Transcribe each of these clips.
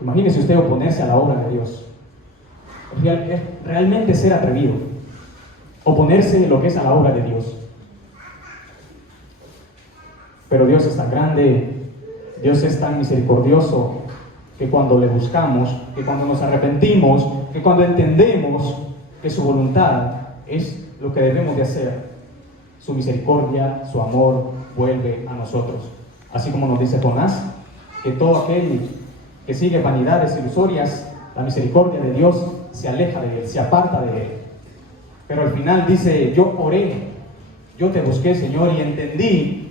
Imagínese usted oponerse a la obra de Dios. Es realmente ser atrevido. Oponerse a lo que es a la obra de Dios. Pero Dios es tan grande, Dios es tan misericordioso, que cuando le buscamos, que cuando nos arrepentimos, que cuando entendemos que su voluntad es lo que debemos de hacer, su misericordia, su amor vuelve a nosotros. Así como nos dice Jonás, que todo aquel que sigue vanidades ilusorias, la misericordia de Dios se aleja de él, se aparta de él. Pero al final dice, yo oré, yo te busqué, Señor, y entendí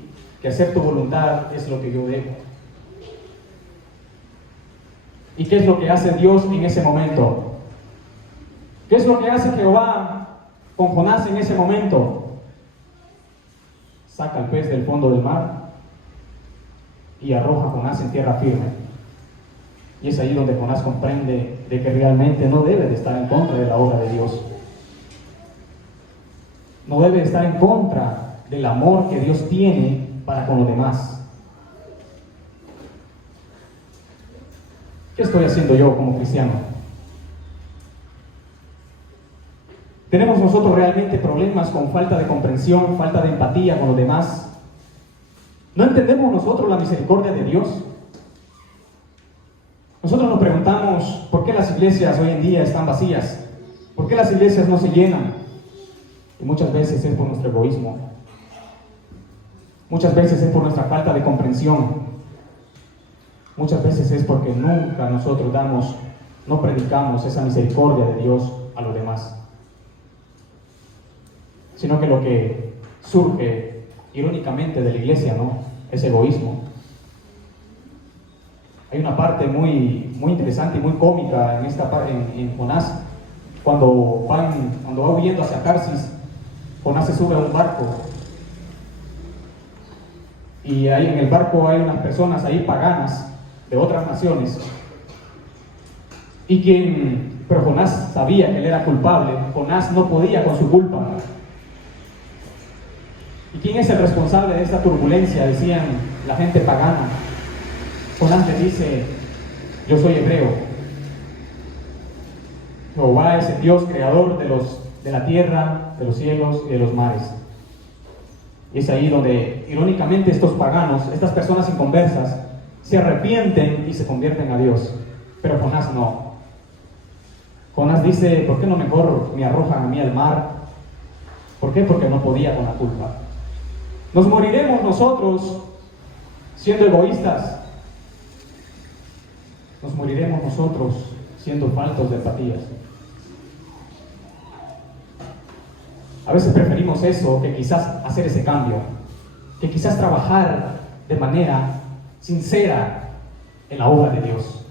que hacer tu voluntad es lo que yo debo. ¿Y qué es lo que hace Dios en ese momento? ¿Qué es lo que hace Jehová con Jonás en ese momento? Saca al pez del fondo del mar y arroja a Jonás en tierra firme. Y es ahí donde Jonás comprende de que realmente no debe de estar en contra de la obra de Dios. No debe de estar en contra del amor que Dios tiene para con los demás. ¿Qué estoy haciendo yo como cristiano? ¿Tenemos nosotros realmente problemas con falta de comprensión, falta de empatía con los demás? ¿No entendemos nosotros la misericordia de Dios? Nosotros nos preguntamos por qué las iglesias hoy en día están vacías, por qué las iglesias no se llenan. Y muchas veces es por nuestro egoísmo. Muchas veces es por nuestra falta de comprensión. Muchas veces es porque nunca nosotros no predicamos esa misericordia de Dios a los demás. Sino que lo que surge irónicamente de la iglesia, ¿no?, es egoísmo. Hay una parte muy interesante y muy cómica en Jonás, cuando va huyendo hacia Tarsis. Jonás se sube a un barco y ahí en el barco hay unas personas ahí paganas de otras naciones, pero Jonás sabía que él era culpable. Jonás no podía con su culpa. ¿Y quién es el responsable de esta turbulencia?, decían la gente pagana. Jonás le dice, yo soy hebreo. Jehová es el Dios creador de la tierra, de los cielos y de los mares. Y es ahí donde, irónicamente, estos paganos, estas personas inconversas, se arrepienten y se convierten a Dios. Pero Jonás no. Jonás dice, ¿por qué no mejor me arrojan a mí al mar? ¿Por qué? Porque no podía con la culpa. Nos moriremos nosotros siendo egoístas. Nos moriremos nosotros siendo faltos de empatías. A veces preferimos eso que quizás hacer ese cambio, que quizás trabajar de manera sincera en la obra de Dios.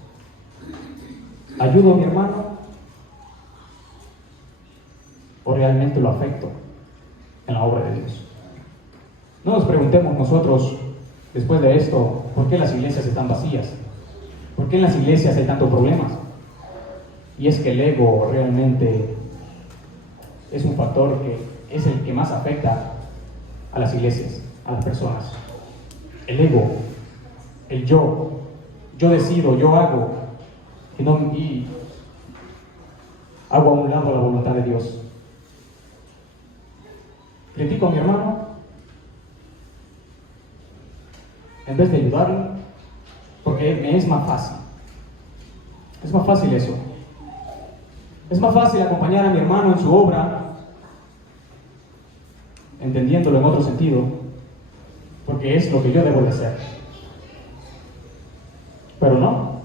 ¿Ayudo a mi hermano? ¿O realmente lo afecto en la obra de Dios? No nos preguntemos nosotros, después de esto, ¿por qué las iglesias están vacías? ¿Por qué en las iglesias hay tantos problemas? Y es que el ego realmente es un factor que es el que más afecta a las iglesias, a las personas. El ego, el yo decido, yo hago, y hago a un lado la voluntad de Dios. Critico a mi hermano en vez de ayudarlo, porque me es más fácil. Es más fácil eso. Es más fácil acompañar a mi hermano en su obra, entendiéndolo en otro sentido, porque es lo que yo debo de hacer. Pero no,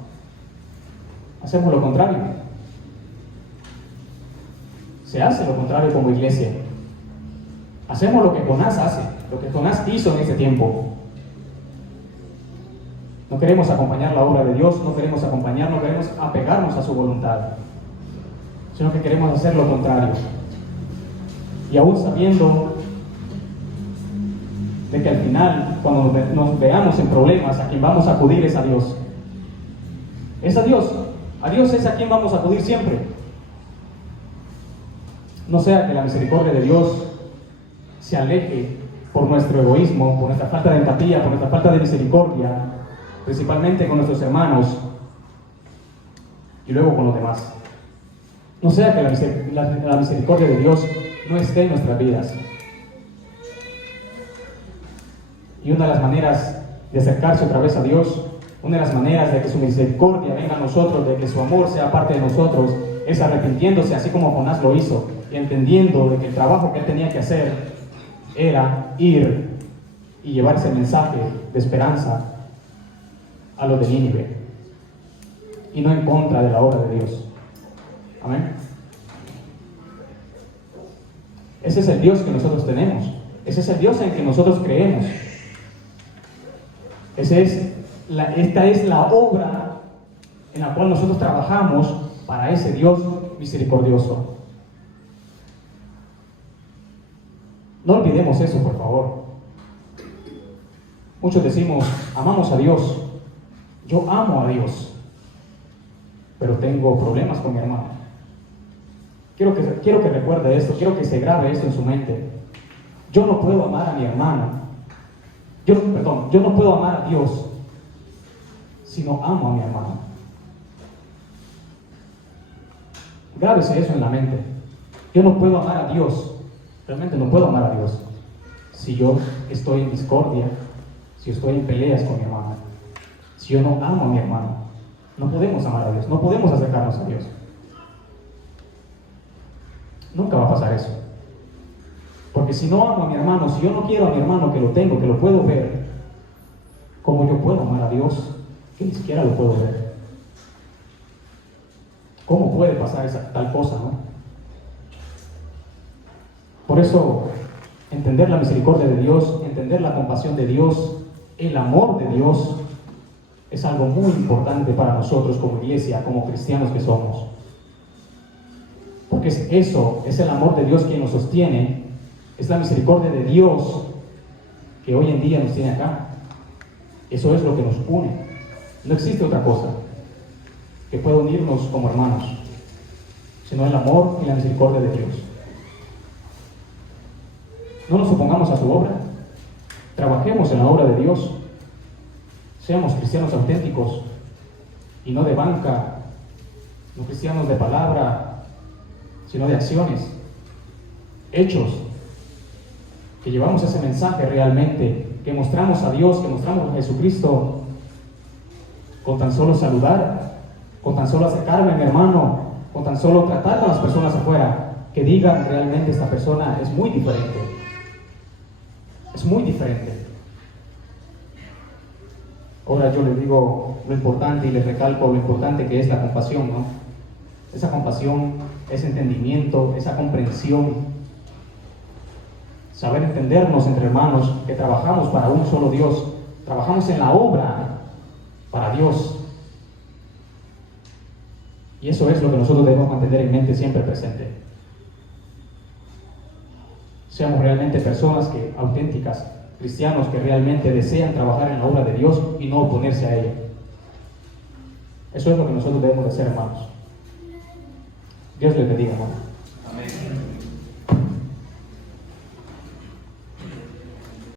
hacemos lo contrario. Se hace lo contrario como iglesia. Hacemos lo que Jonás hace, lo que Jonás hizo en ese tiempo. No queremos acompañar la obra de Dios, no queremos apegarnos a su voluntad, sino que queremos hacer lo contrario. Y aún sabiendo de que al final, cuando nos veamos en problemas, a quien vamos a acudir es a Dios. Es a Dios. A Dios es a quien vamos a acudir siempre. No sea que la misericordia de Dios se aleje por nuestro egoísmo, por nuestra falta de empatía, por nuestra falta de misericordia, principalmente con nuestros hermanos, y luego con los demás. No sea que la misericordia de Dios no esté en nuestras vidas. Y una de las maneras de acercarse otra vez a Dios, una de las maneras de que su misericordia venga a nosotros, de que su amor sea parte de nosotros, es arrepintiéndose, así como Jonás lo hizo, y entendiendo de que el trabajo que él tenía que hacer era ir y llevar ese mensaje de esperanza a los de Nínive, y no en contra de la obra de Dios. Amén. Ese es el Dios que nosotros tenemos. Ese es el Dios en que nosotros creemos. Esta es la obra en la cual nosotros trabajamos para ese Dios misericordioso. No olvidemos eso, por favor. Muchos decimos, amamos a Dios. Yo amo a Dios, pero tengo problemas con mi hermano. Quiero que recuerde esto, quiero que se grabe esto en su mente. Yo no puedo amar a mi hermano. Yo no puedo amar a Dios si no amo a mi hermano. Grábese eso en la mente. Yo no puedo amar a Dios, realmente no puedo amar a Dios si yo estoy en discordia, si estoy en peleas con mi hermano, si yo no amo a mi hermano. No podemos amar a Dios, no podemos acercarnos a Dios. Nunca va a pasar eso. Porque si no amo a mi hermano, si yo no quiero a mi hermano que lo tengo, que lo puedo ver, ¿cómo yo puedo amar a Dios que ni siquiera lo puedo ver? ¿Cómo puede pasar tal cosa, no? Por eso, entender la misericordia de Dios, entender la compasión de Dios, el amor de Dios, es algo muy importante para nosotros como iglesia, como cristianos que somos. Porque eso es el amor de Dios quien nos sostiene, es la misericordia de Dios que hoy en día nos tiene acá. Eso es lo que nos une. No existe otra cosa que pueda unirnos como hermanos, sino el amor y la misericordia de Dios. No nos opongamos a su obra, trabajemos en la obra de Dios, seamos cristianos auténticos y no de banca, no cristianos de palabra, sino de acciones, hechos, que llevamos ese mensaje realmente, que mostramos a Dios, que mostramos a Jesucristo, con tan solo saludar, con tan solo acercarme a mi hermano, con tan solo tratar con las personas afuera, que digan realmente esta persona es muy diferente. Es muy diferente. Ahora yo les digo lo importante y les recalco lo importante que es la compasión, ¿no? Esa compasión, ese entendimiento, esa comprensión, saber entendernos entre hermanos, que trabajamos para un solo Dios, trabajamos en la obra para Dios. Y eso es lo que nosotros debemos mantener en mente siempre presente. Seamos realmente personas auténticas, cristianos que realmente desean trabajar en la obra de Dios y no oponerse a ella. Eso es lo que nosotros debemos de hacer, hermanos. Dios les bendiga, hermanos.